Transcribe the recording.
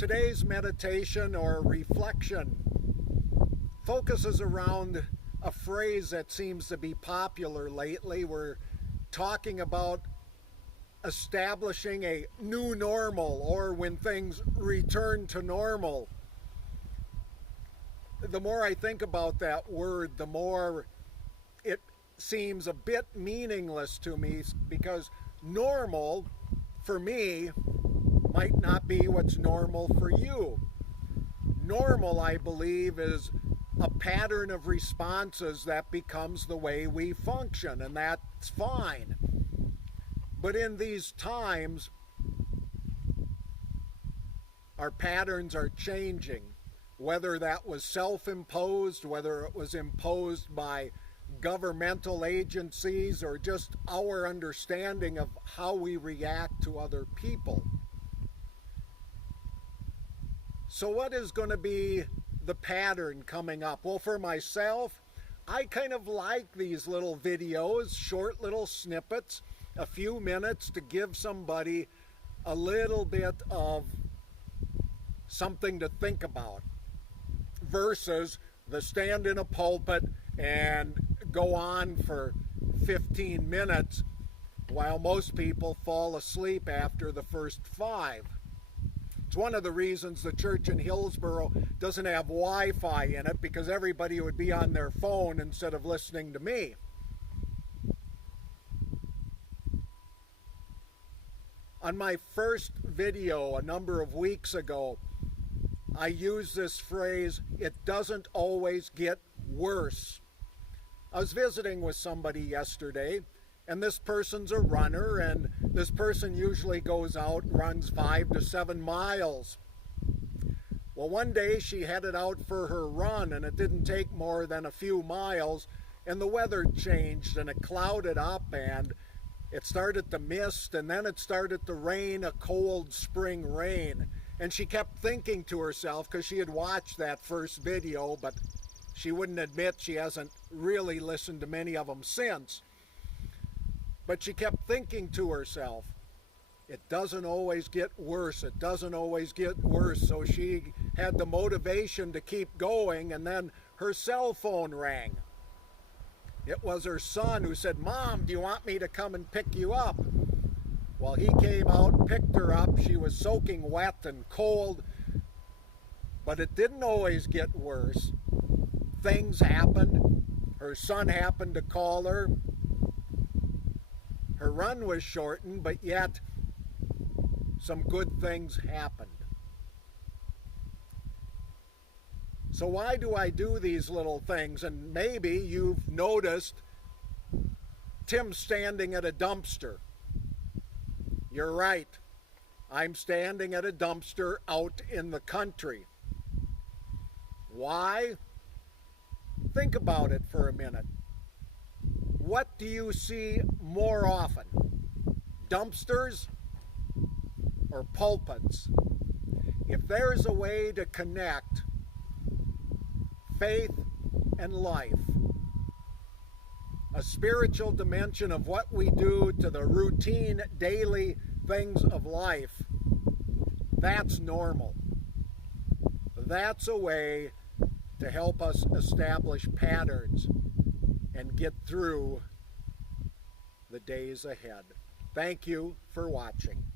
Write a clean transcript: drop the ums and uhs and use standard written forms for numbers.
Today's meditation or reflection focuses around a phrase that seems to be popular lately. We're talking about establishing a new normal, or when things return to normal. The more I think about that word, the more it seems a bit meaningless to me, because normal for me might not be what's normal for you. Normal, I believe, is a pattern of responses that becomes the way we function, and that's fine. But in these times, our patterns are changing. Whether that was self-imposed, whether it was imposed by governmental agencies, or just our understanding of how we react to other people. So what is going to be the pattern coming up? Well, for myself, I kind of like these little videos, short little snippets, a few minutes to give somebody a little bit of something to think about, versus the stand in a pulpit and go on for 15 minutes while most people fall asleep after the first 5. It's one of the reasons the church in Hillsboro doesn't have Wi-Fi in it, because everybody would be on their phone instead of listening to me. On my first video a number of weeks ago, I used this phrase, "It doesn't always get worse." I was visiting with somebody yesterday, and this person's a runner, and this person usually goes out and runs 5 to 7 miles. Well, one day she headed out for her run, and it didn't take more than a few miles, and the weather changed, and it clouded up, and it started to mist, and then it started to rain, a cold spring rain. And she kept thinking to herself, because she had watched that first video, but she wouldn't admit she hasn't really listened to many of them since. But she kept thinking to herself, it doesn't always get worse, it doesn't always get worse. So she had the motivation to keep going, and then her cell phone rang. It was her son, who said, "Mom, do you want me to come and pick you up?" Well, he came out and picked her up. She was soaking wet and cold, but it didn't always get worse. Things happened. Her son happened to call her. Her run was shortened, but yet some good things happened. So why do I do these little things? And maybe you've noticed Tim standing at a dumpster. You're right. I'm standing at a dumpster out in the country. Why? Think about it for a minute. What do you see more often? Dumpsters or pulpits? If there's a way to connect faith and life, a spiritual dimension of what we do to the routine daily things of life, that's normal. That's a way to help us establish patterns and get through the days ahead. Thank you for watching.